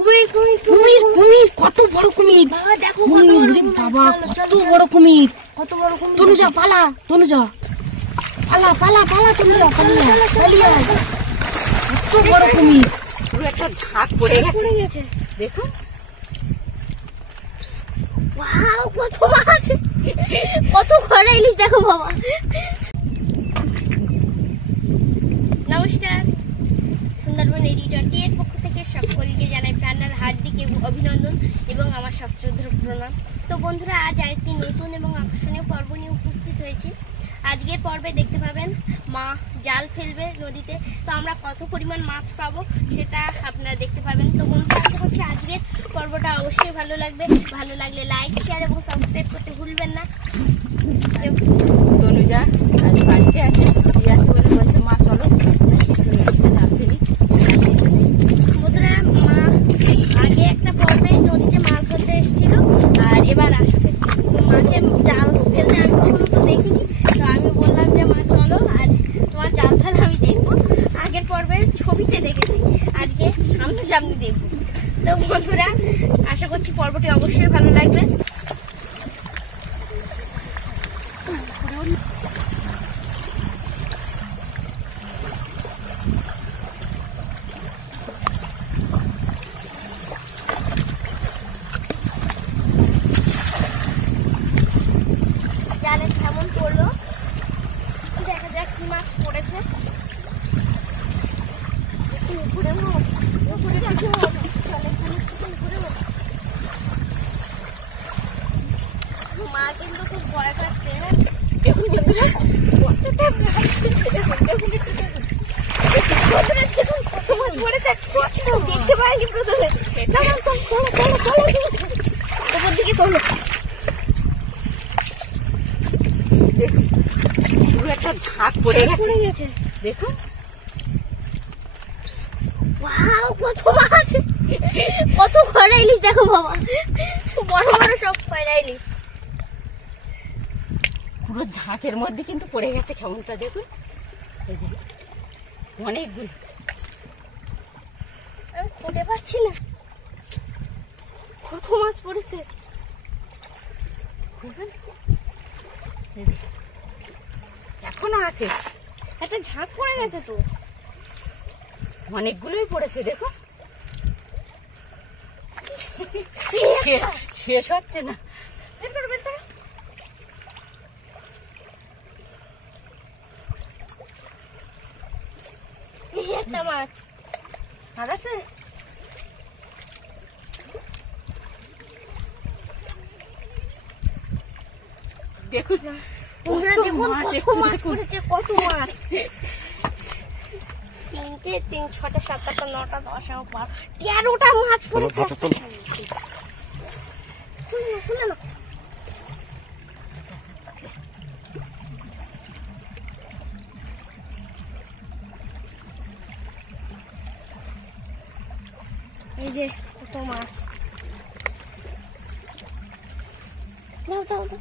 কুমির কুমির কুমির কুমির, কত বড় কুমির বাবা, দেখো বাবা, কত বড় কুমির, কত বড় কুমির। তনুজা পালা, তনুজা পালা পালা পালা, তনুজা পালিয়ে কত বড় কুমির। পুরো একটা ঝাঁক পড়ে গেছে দেখুন। ওয়াও, কত মাছ, কত খরা ইলিশ দেখো বাবা। নমস্কার, সুন্দরবন এডিটর এর পক্ষ থেকে সকলকে জানাই প্রাণের হার্দিক অভিনন্দন এবং আমার সশ্রদ্ধ প্রণাম। তো বন্ধুরা, আজ আরেকটি নতুন এবং আকর্ষণীয় পর্ব নিয়ে উপস্থিত হয়েছি। আজকের পর্বে দেখতে পাবেন মা জাল ফেলবে নদীতে। তো আমরা কত পরিমাণ মাছ পাবো সেটা আপনারা দেখতে পাবেন। তো বন্ধুরা, আশা করছি আজকের পর্বটা অবশ্যই ভালো লাগবে। ভালো লাগলে লাইক, শেয়ার এবং সাবস্ক্রাইব করতে ভুলবেন না। তনুজা আজ বাড়িতে আছে, আছে বলে বলছে মা চলো জাল ফেলি। বন্ধুরা, মা আগে একটা পর্বে নদীতে মাছ ধরতে এসেছিল আর এবার আসছে। তো মাকে জাল ফেলতে আমি কখনো তো দেখিনি। তো আমি বললাম যে মা চলো, আজ তোমার জাল ফেলা আমি দেখবো। আগের পর্বে ছবিতে দেখেছি, আজকে সামনাসামনি দেখবো। তো বন্ধুরা, আশা করছি পর্বটি অবশ্যই ভালো লাগবে। জালে কেমন পড়লো দেখা যাক, কি মাছ পড়েছে। উপরে উপরে চলে উপরে। মা কিন্তু খুব ভয় পাচ্ছে। দেখুন বন্ধুরা, কতটা মাছ পড়েছে, দেখতে পাইনি প্রথমে। ওপর দিকে করলো, পুরো একটা ঝাঁক পড়ে গেছে দেখুন। ওয়াও, কত মাছ, কত খরা ইলিশ দেখো বাবা, বড় বড় সব খরা ইলিশ। পুরো ঝাঁকের মধ্যে কিন্তু পড়ে গেছে কেমনটা দেখুন। এই যে অনেকগুলো, আমি খুঁজে পাচ্ছি না কত মাছ পড়েছে। এখনো আছে, একটা ঝাঁক পড়ে গেছে তো, অনেকগুলোই পড়েছে দেখুন। শেষ হচ্ছে না। একটা মাছ আর আছে, দেখুন কত মাছ পড়েছে, কত মাছ। 3টে 3 6টা 7টা 9টা 10 13টা মাছ পড়েছে। তুলে না, এই যে কত মাছ। দাও দাও দাও।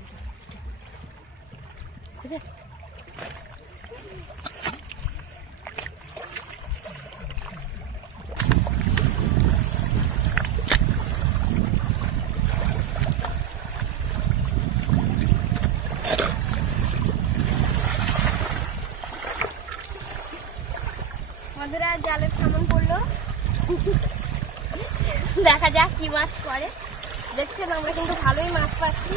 বন্ধুরা, জালের কেমন পড়লো দেখা যাক কি মাছ করে। দেখছেন আমরা কিন্তু ভালোই মাছ পাচ্ছি।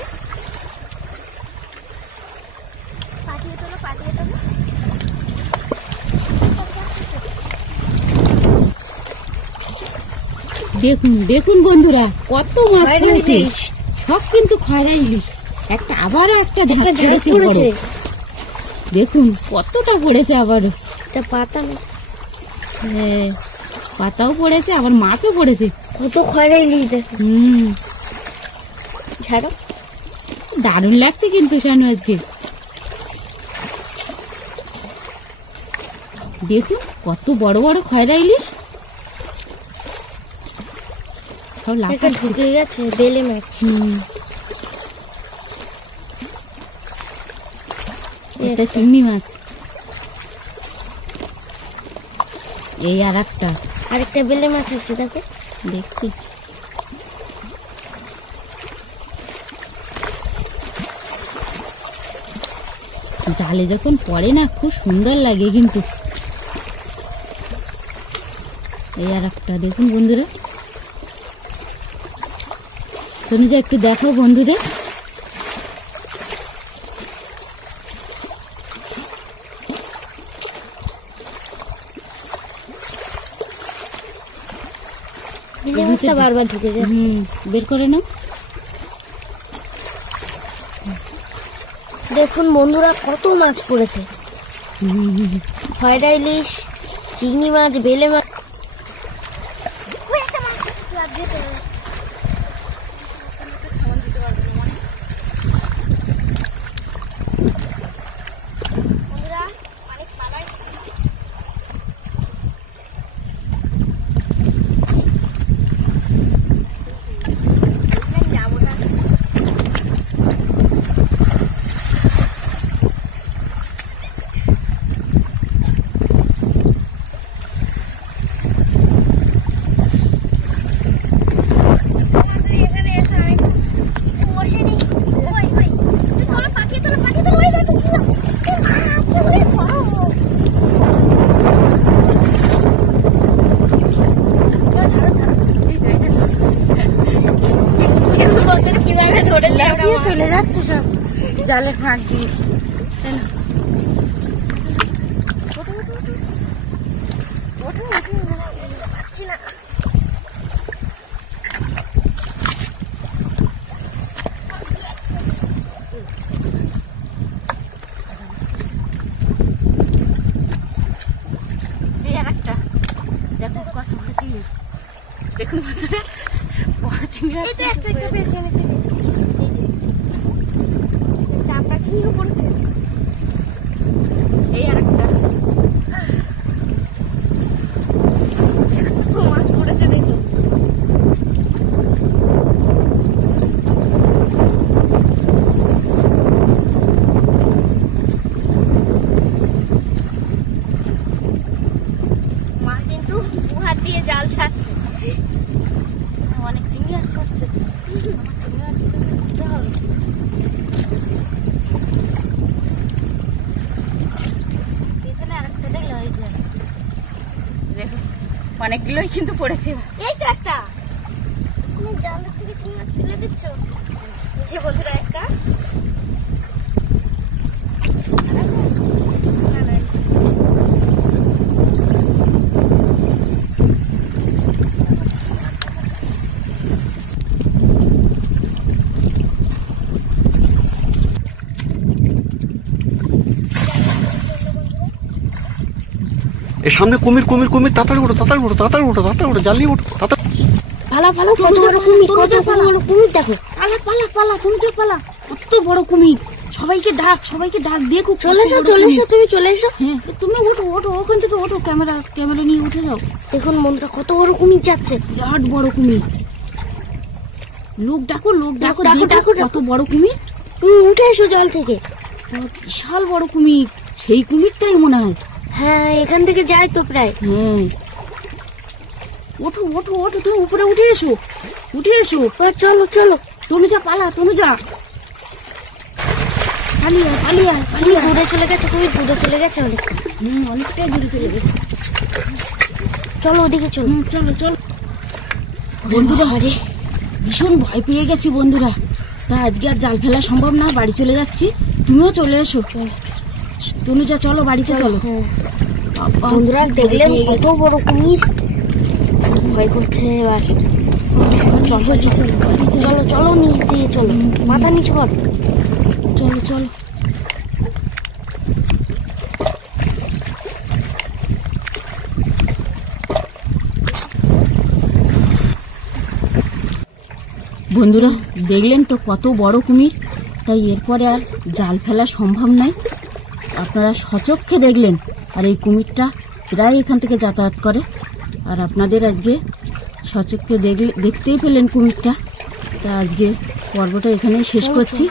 পাঠিয়ে তোলো, পাঠিয়ে তোলো। দেখুন দেখুন বন্ধুরা, কত মাছ পড়েছে, সব কিন্তু খয়রা ইলিশ। একটা আবারও একটা ঝাঁক পড়েছে, দেখুন কতটা পড়েছে। আবারও এটা পাতা না, পাতাও পড়েছে, আবার মাছও পড়েছে। কত খয়রা ইলিশ দেখো। ছাড়ো, দারুণ লাগছে কিন্তু শানু আজকে। দেখুন কত বড় বড় খয়রা ইলিশ, সব লাফাচ্ছে। ঢুকে গেছে বেলে মাছ। এটা চিংড়ি মাছ। এই আরেকটা বেলে মাছ আছে, দেখো দেখছি। জালে যখন পড়ে না খুব সুন্দর লাগে কিন্তু। এই আর একটা দেখুন বন্ধুরা, তনুজা একটু দেখো বন্ধুদের। বারবার ঢুকে যাচ্ছে, বের করে নাও। দেখুন বন্ধুরা কত মাছ পড়েছে, খয়রা ইলিশ, চিংড়ি মাছ, বেলে মাছ। চলে যাচ্ছে সব জালের ফাঁক দিয়ে। পাচ্ছি না। একটা দেখো কত বড় চিংড়ি, দেখুন বন্ধুরা বড় চিংড়ি। এই তো একটা পেয়েছি, আমি একটা পেয়েছি। এই যে চাপড়া চিংড়িও পড়েছে। এই আর একটা কত মাছ পড়েছে দেখুন। মা কিন্তু হাত দিয়ে জাল ছাড়ছে। অনেক চিংড়ি মাছ পড়ছে। আমার চিংড়ি মাছ ধরতে হবে। এখানে আরেকটা দেখলাম, এই যে দেখো অনেকগুলোই কিন্তু পড়েছে। এই তো একটা, তুমি জালের থেকে চিংড়ি মাছ ফেলে দিচ্ছ। যে বন্ধুরা একটা এর সামনে কুমির কুমির কুমির, তাড়াতাড়ি ওঠো তাড়াতাড়ি ওঠো তাড়াতাড়ি ওঠো তাড়াতাড়ি ওঠো, জ্বালিয়ে ওঠো তাড়াতাড়ি। পালা পালা, কত বড় কুমির, কত বড় কুমির দেখো। পালা পালা পালা, তুমি তো পালা, কত বড় কুমির। সবাইকে ডাক, সবাইকে ডাক, দেখো চলে এসো, চলে এসো, তুমি চলে এসো। হ্যাঁ তুমি ওঠো ওঠো, ওখান থেকে ওঠো, ক্যামেরা নিয়ে উঠে যাও। দেখুন বন্ধুরা কত বড় কুমির যাচ্ছে, বিরাট বড় কুমির। লোক ডাকো, লোক ডাকো, ডাকো, ডাকো, ডাকো, কত বড় কুমির। তুমি উঠে এসো জল থেকে। বিশাল বড় কুমির, সেই কুমিরটাই মনে হয়। হ্যাঁ এখান থেকে যায় তো প্রায়। হ্যাঁ ওঠো ওঠো ওঠো, তুমি উপরে উঠে এসো, উঠে এসো। চলো চলো, তনুজা পালা, তনুজা পালিয়ে পালিয়ে কুমির পালিয়ে। দূরে চলে গেছে, কুমির দূরে চলে গেছে অনেক। অনেকটাই দূরে চলে গেছে। চলো ওদিকে চলো। চলো চলো বন্ধুরা, আরে ভীষণ ভয় পেয়ে গেছি বন্ধুরা। তা আজকে আর জাল ফেলা সম্ভব না, বাড়ি চলে যাচ্ছি। তুমিও চলে এসো। তনুজা চলো বাড়িতে চলো। বাবা, বন্ধুরা দেখলেন ভয় পেয়ে কত গেছি। বড় কুমির, ভয় করছে এবার। চলো চলো চলো চলো, নিচ দিয়ে চলো, মাথা নিচু কর। চলো চলো। বন্ধুরা দেখলেন তো কত বড় কুমির। তাই এরপরে আর জাল ফেলা সম্ভব নয়, আপনারা সচক্ষে দেখলেন। আর এই কুমিরটা প্রায় এখান থেকে যাতায়াত করে, আর আপনাদের আজকে সচক্ষে দেখতেই পেলেন কুমিরটা। তা আজকে পর্বটা এখানেই শেষ করছি।